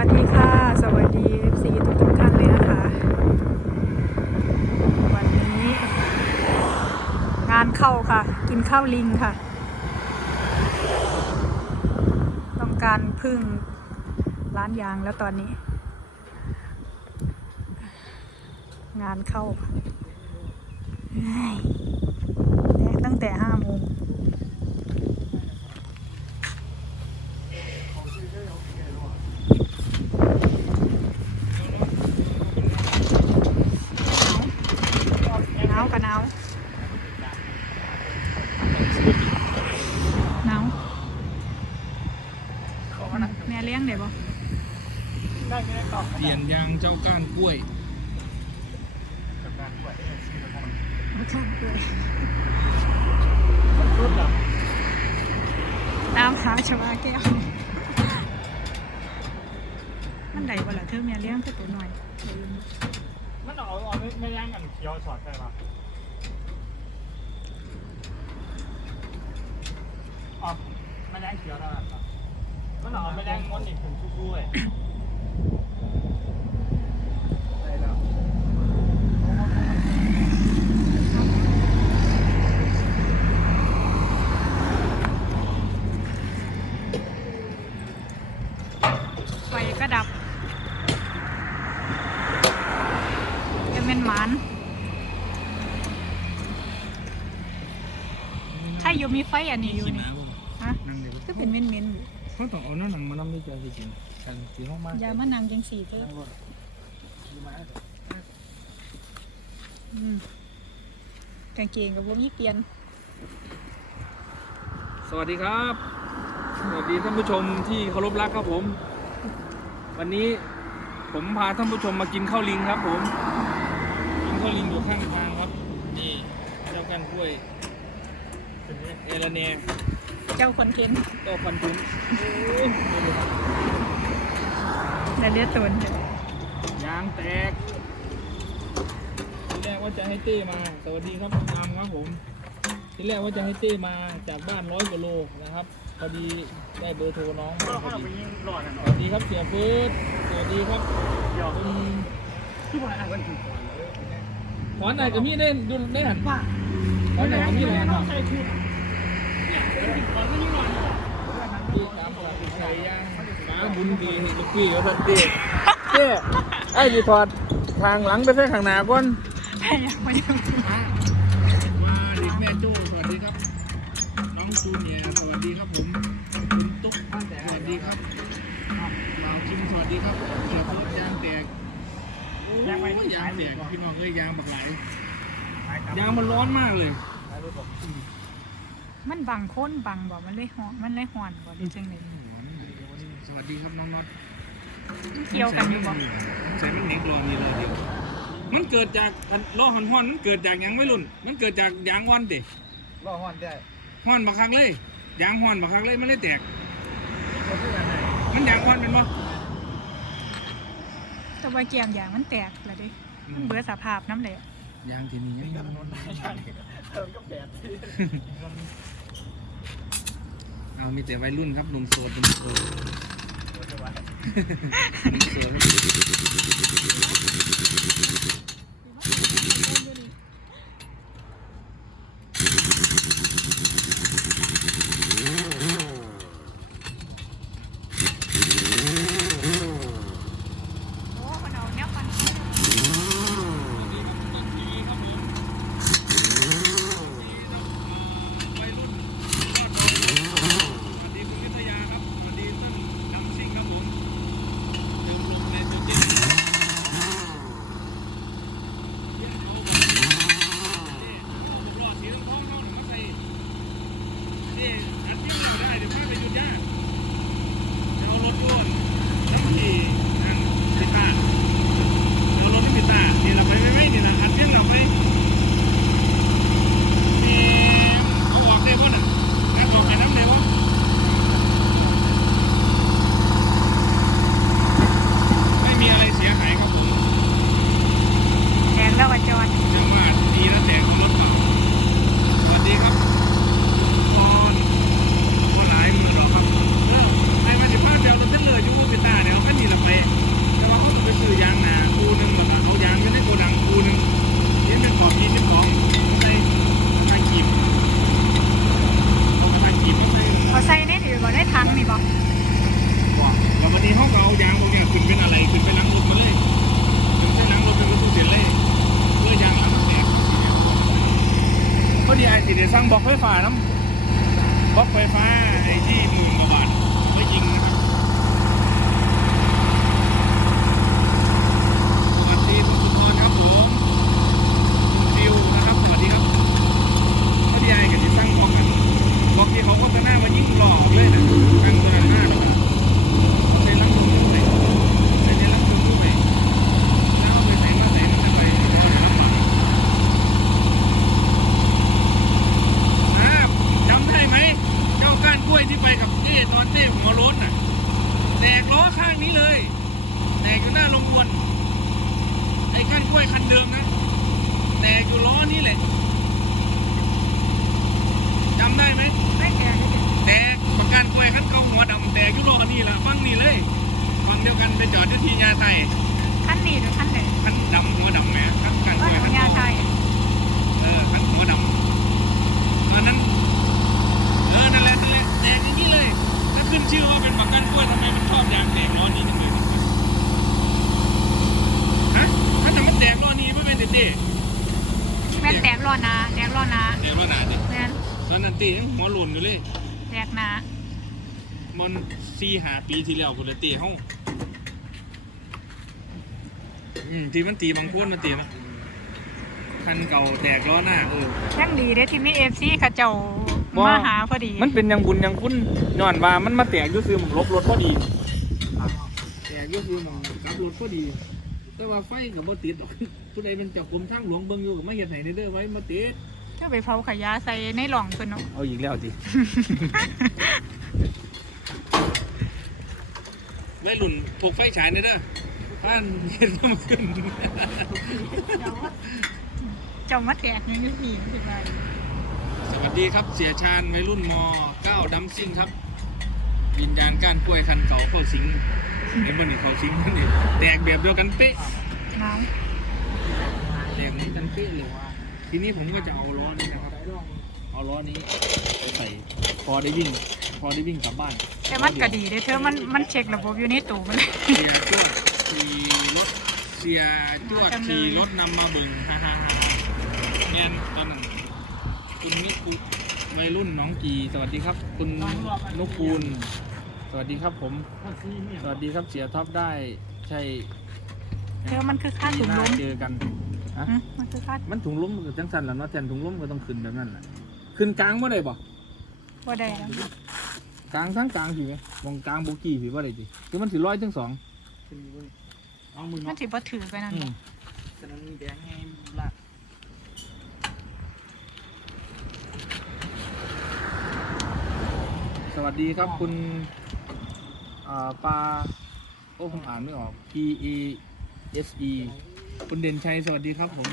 วัสดีค่ะ สวัสดี FC ทุกทุกท่านเลยนะคะ วันนี้ งานเข้าค่ะ กินข้าวลิงค่ะ ต้องการพึ่งร้านยางแล้วตอนนี้ งานเข้าค่ะเฮ้ยตั้งแต่ห้าโมง หนาวกับหนาวหนาว แม่เลี้ยงได้บ่เปลี่ยนยางเจ้าก้านกล้วยเอาข้างเลยตามหาชวาแก้ว มันได้บ่ล่ะเธอแม่เลี้ยงคือตัวหน่อย มันเอาเอาไม่ย่างกันเคี้ยวสอดใช่ปะอ๋อไม่ย่างเคี้ยวแล้วครับ มันเอาไม่ย่างม้วนอีกถึงทุกด้วยได้แล้วไฟก็ดับจะเป็นหมานถ้าอยู่มีไฟอันนี้อยู่ขี้หนี่มาบ่ฮะนั่งเดี๋ยวก็เป็นเม้นๆอยู่ เขาต้องเอาหน้าหนังมานำด้วยใจสิกินกันสีห้องมากอยามานั่งจังสี่เธอนั่งรถอืมกางเกงกับพวกนี้เปลี่ยน สวัสดีครับ สวัสดีท่านผู้ชมที่เคารพรักครับผม วันนี้ผมพาท่านผู้ชมมากินข้าวลิงครับ ผม กินข้าวลิงอยู่ข้างทางครับ นี่เจ้าก้านกล้วยเอลาเน เจ้าคอนเทนต์โต้พันธุนโอ้ยนี่ดูครับแต่เลือดตนเถอะยางแตกทีแรกว่าจะให้เต้มา สวัสดีครับน้องอามครับผมทีแรกว่าจะให้เต้มาจากบ้านร้อยกว่าโลนะครับ พอดีได้เบอร์โทรน้องก็มาพเขาอเอาดีไปยิงหลอดอะสเนาะวัสดีครับเสียเฟิร์สสวัสดีครับเดี๋ยวคุณที่ว่าอ่านกันถึงก่อนเลยขวานไหนกับมี่ได้ดูได้หันว่าขวานไหนกับมี่ได้หันต้อ บุญดีลูกพี่เขาทันเต้เต้ไอ้ดีถอดทางหลังไปใส่ข้างหน้าก่อนแม่ยังไม่ยังว่าเด็กแม่โจ้สวัสดีครับ น้องจูเนียสวัสดีครับผมคุณตุ๊กสวัสดีครับบ่าวคิมสวัสดีครับเกี่ยวกับยางแตกโอ้ยยางแตกพี่น้องเอ้ยยางบักไหลยางมันร้อนมากเลย มันบังโค้นบังบ่มันเลยหอนมันเลยหอนบ่ดีจังเลยสวัสดีครับน้องน็อตมันเกี่ยวกันอยู่บ่ใส่เป็นเน็กรอมีเลยเดียวมันเกิดจากอันล้อหันห้อนมันเกิดจากหยังไม่รุ่น มันเกิดจากยางอ่อนเด็รอหอนได้ห้อนบักคักเลยยางห้อนบักคักเลยมันเลยแตก มันยางอ่อนเป็นบ่แต่ว่าแกมอย่างมันแตกแล้วเดิมันเบื่อสภาพน้ำเลย ยางที่นี่ยังเติมก็แปดทีเอามีแต่วัยรุ่นครับหนุ่มโสดหนุ่มโสดหนุ่มโสดวัยรุ่นยอดน้องสวัสดีคุณวิทยาครับ สวัสดีท่านดำซิงครับผมเดินลงในจุดเด่นเยี่ยมเอาแบบ สร้างบล็อกไฟฟ้าน้ำบล็อกไฟฟ้าไอ้ที่หมื่นกว่าบาทไม่ยิงนะครับสวัสดีคุณสุนทรครับผมคุณฟิวนะครับสวัสดีครับเขาดีไอกับที่สร้างบล็อกกันบล็อกที่เขาโฆษณามายิ่งหลอกเลยนะกันตัวนั้นหน้าเลยใช้ลังมือไปใช้ในลังมือไปแล้วเอาไปใส่มาใส่มาใส่ไปเอาไปรับมา อ่าจำได้ไหมเจ้าก้านกล้วยที่ไปกับเจ้ตอนเจ้หัวโล้นน่ะแตกล้อข้างนี้เลยแตกอยู่หน้าโรงพยาบาลไอ้ก้านกล้วยคันเดิมนะแตกอยู่ล้อนี้แหละจำได้ไหม ไม่แก่เลย แตกประกันกล้วยคันเก่าหัวดำแตกอยู่ล้อนี่แหละฟังนี่เลยฟังเดียวกั นไปจอดที่ทียาไทยขั้นนี้หรือขั้นไหนคันดำหัวดำแหมคันกันกว่าล้วยขอคังนยาเก่าไทยเออขันหัวดำตอนนั้นเออนั่นแหละนั่นแหละแดงอย่างนี้เลยแล้วขึ้นชื่อว่าเป็นปักกันกล้วยทำไมมันชอบยางแดงล้อนี้จังเลยฮะถ้าแต่มันแดงล้อนี้ไม่เป็นเด็ดแม่นแตกรอนาแตกรอนาๆแดงล้อหนาดิแม่นตอนนั้นตียังหัวหล่นอยู่เลยแตกนามันสี่หาปีที่แล้วคุณเลยตีเฮ้า อืมที่มันตีบางคนมันตีนะคันเก่าแตกล้อหน้าเออยังดีเด้ที่มีเอฟซีเขาเจ้าบ่ มาหาพอดีมันเป็นยังบุญยังคุณย้อนว่ามันมาแตกอยุ่ซื้อหมองลบรถพอดีแตกอยุ่ซื้อหมองกับรถพอดี แต่ว่าไฟกับบ่ติดหรอกผู้ใดเป็นเจ้าคุมทางหลวงเบิ่งอยู่กับมาเฮ็ดให้ในเด้อไว้มาติดก็ไปเผาขยะใส่ในหล่องเพิ่นเนาะเอาอีกแล้วดิไม่หลุ่นพกไฟฉายในเด้อ ท่านเฮ็ดมาขึ้นเจ้ามาแตกยังอยู่ที่สิบาทสวัสดีครับเสียชาญวัยรุ่นม .9 ดัมซิ่งครับวิญญาณก้านกล้วยคันเก่าเข้าสิงเห็นบ่นี่เข้าสิงนี่แตกแบบเดียวกันเป๊ะน้แตกเหมือนกันเป๊ะเลยทีนี้ผมก็จะเอาล้อนี้นะครับ เอาล้อนี้ไปใส่พอได้วิ่งพอได้วิ่งกลับบ้านำแต่มันก็ดีเด้อเธอมันมันเช็คระบบอยู่ในตู้มันเลย เสียจวดขี่รถ เสียจวดขี่รถนำมาเบึงฮ่าฮ่าฮ่าแงนตอนนั้นคุณมิคุวัยรุ่นน้องกีสวัสดีครับ คุณนุกูล สวัสดีครับผม สวัสดีครับเสียท็อปได้ใช่เธอมันคือค่าถุงหน้าล้มเจอกันฮะหึมันคือค่ามันถุงล้มกับจังสันแหล้วเนาะแทนถุงล้มก็ต้องขึ้นแบบนั้นแหละขึ้นกลางว่าได้บ่บ่ได้แล้วกลางทั้งกลางสิไหมมองกลางโบกี้สิว่าได้ดิคือมันสิร้อยทั้งสอง เอามือมัเนาะนสิบ่ถือไปนั่นอืบ่มฉะนั้นมีแดงให้ลากสวัสดีครับคุณอ่าปาโอ้ผมอ่านไม่ออก P A S E คุณเด่นชัย สวัสดีครับผม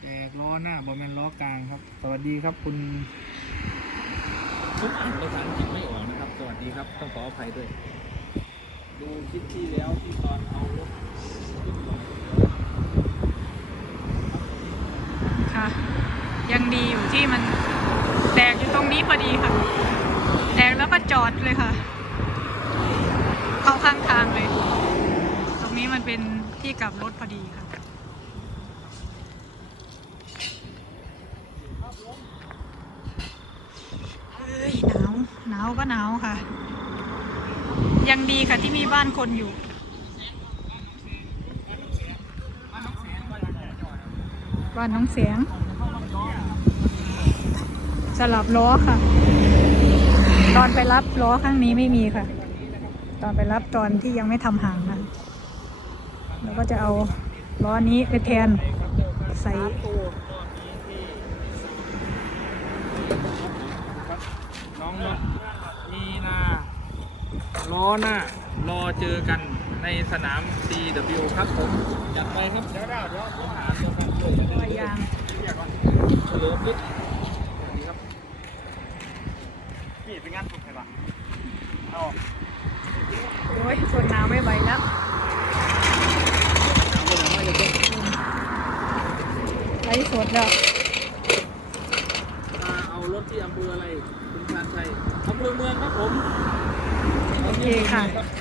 แจกล้อหน้าบอมแมนล้อกลางครับ สวัสดีครับคุณทุกอ่านภาษาอังกฤษไม่ออกนะครับ สวัสดีครับ ต้องขออภัยด้วย ดูคลิปที่แล้วที่ตอนเอารถขึ้นมาค่ะ ยังดีอยู่ที่มันแตกอยู่ตรงนี้พอดีค่ะ แตกแล้วก็จอดเลยค่ะ เข้าข้างทางเลย ตรงนี้มันเป็นที่กลับรถพอดีค่ะเฮ้ยหนาว หนาวก็หนาวค่ะ ยังดีค่ะที่มีบ้านคนอยู่ บ้านน้องเสียง สลับล้อค่ะ ตอนไปรับล้อข้างนี้ไม่มีค่ะ ตอนไปรับตอนที่ยังไม่ทำหางนะแล้วก็จะเอาล้อนี้ไปแทนใส่น้องมีนา ล้อหน้ารอเจอกันในสนาม CW ครับผมจัดไปครับเดี๋ยวเดี๋ยวผมหาตัวกันด้วยล้อยางเฉลิมฤทธิ์สวัสดีครับพี่เป็นงานถูกใช่ปะเอาโอ้ยทนหนาวไม่ไหวแล้วถามว่าเดี๋ยวไม่จะต้องไร้สดแล้ว มาเอารถที่ อ